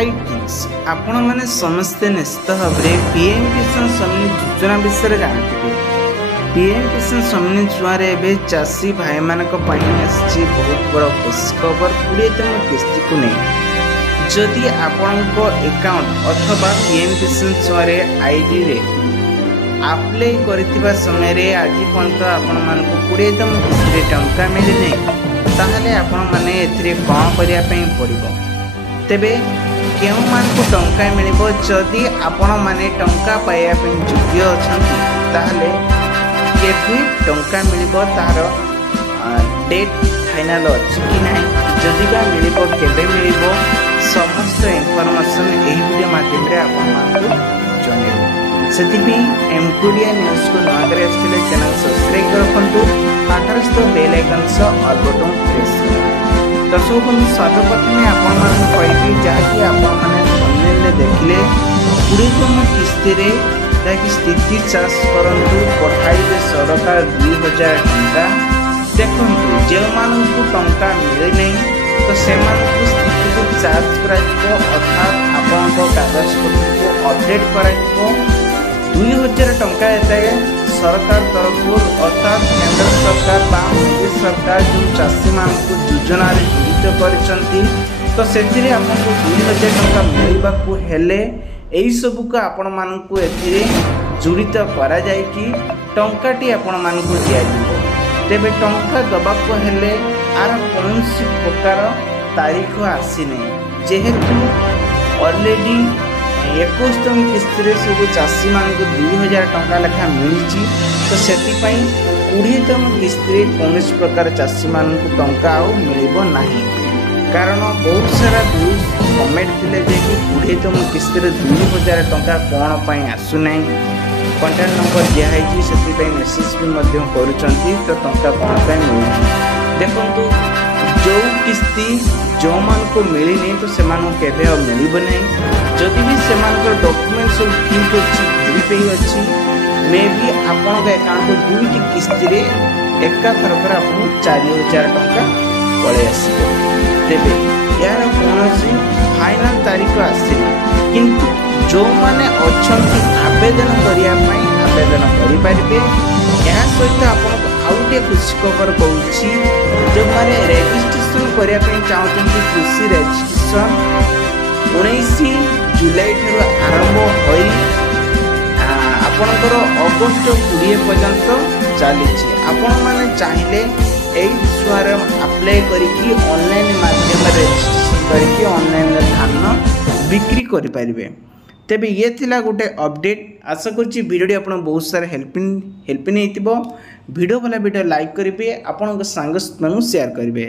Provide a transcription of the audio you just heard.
High things आपण मैंने समस्ते निश्चित भाव में पीएम किसान सम्मान योजना विषय जानते। पीएम किसान सम्मान छुआरे एवं चाषी भाई मान बहुत बड़ खुशी खबर 20तम किस्ती को नहीं जदि आपण अकाउंट अथवा पीएम किसान छुआरे आईडी रे अप्लाई करथिबा समय रे आज पर्यंत आपण मान 20तम किस्ती टंका मिले नहीं ताहले आपण माने एथिरे कौन करिया पई पड़िबो तेबे केउ मानकु टंका मिलिबो जदि आपण माने टंका पाइया पे योग्य अछंती ताहले केबे टंका मिलिबो तार डेट फाइनल अछि कि नाही जदि बा मिलिबो केबे मिलिबो समस्त इंफॉर्मेशन एही वीडियो माध्यम रे आपण मानकु जणेबो सेतिपि एमकुडिया न्यूज को नवा करे असले चैनल सब्सक्राइब रखंतु पाखरस्थ बेल आइकन से ऑल बटन प्रेस करो। दर्शक बंधु सर्वप्रथम आपण मान कहि जहाँकि आपने देखिले 20तम किस्ती रे जहाँकि स्थिति चाष करंतु पठाइबे सरकार 2000 टंका देखु जो मानकु टंका मिले नहीं तो से स्थिति को चार्ज करा अर्थात आपण कागज पत्र को अपडेट करा 2000 टंका एताए सरकार तरफ अर्थात केंद्र सरकार मोदी सरकार जो चाषी मान योजना जड़ित कर तो से 2000 टंका मिलवा हेले यही सबू को आपण मानकु एथिरे जड़ित करा जाय कि टंकाटी आपण मानकु दिया तेबे टंका दबाको हेले आर कौन प्रकार तारीख आसी नहीं जेहेतु ऑलरेडी 21तम किस्ती रे सब चाषी मान 2000 टंका लेखा मिली तो से 20तम किस्ती रे कौन प्रकार चाषी मान टंका मिलिबो नाही कारण बहुत सारा व्यूज कमेंट थिले जे कि 20तम किस्ती रे 2000 टंका कोन पई आसु नाही कांटेक्ट नंबर दिया है से मेसेज भी मध्य करूचंती तो टंका कोन पई मिलु देखंतु जो किस्ती जो मान को मिली नहीं तो से मानु केबे मिलिबो नहीं जदि भी से डॉक्यूमेंट सब ठीक अच्छी जुड़ी अच्छी मे भी आपन अकाउंट को दुईटी किस्ती रे एका थरकर आपन 4000 टंका पड़े आसीबो तेबे यार कोनसी फाइनल तारीख आसीना किंतु जो माने अछंती आवेदन करिया पई आवेदन करि पारिबे या सहित आपन आउटे खुशी खबर कहूची जो माने रजिस्ट्रेशन करिया पई चाहतंती कृषि रजिस्ट्रेशन 19 जुलाई ठार आरंभ होई आपणकर अगस्ट 20 पर्यंत चली आपण माने चाहिले एई छुआर अप्लाई करिकी ऑनलाइन माध्यम रजिस्ट्रेशन करिकी ऑनलाइन धान बिक्री करि परिबे तेबे ये थिला गोटे अपडेट आशा करछि वीडियो आपण बहुत सारा हेल्पिंग हेतिबो वीडियो भला वीडियो लाइक करिवे आपण संग शेयर करिवे।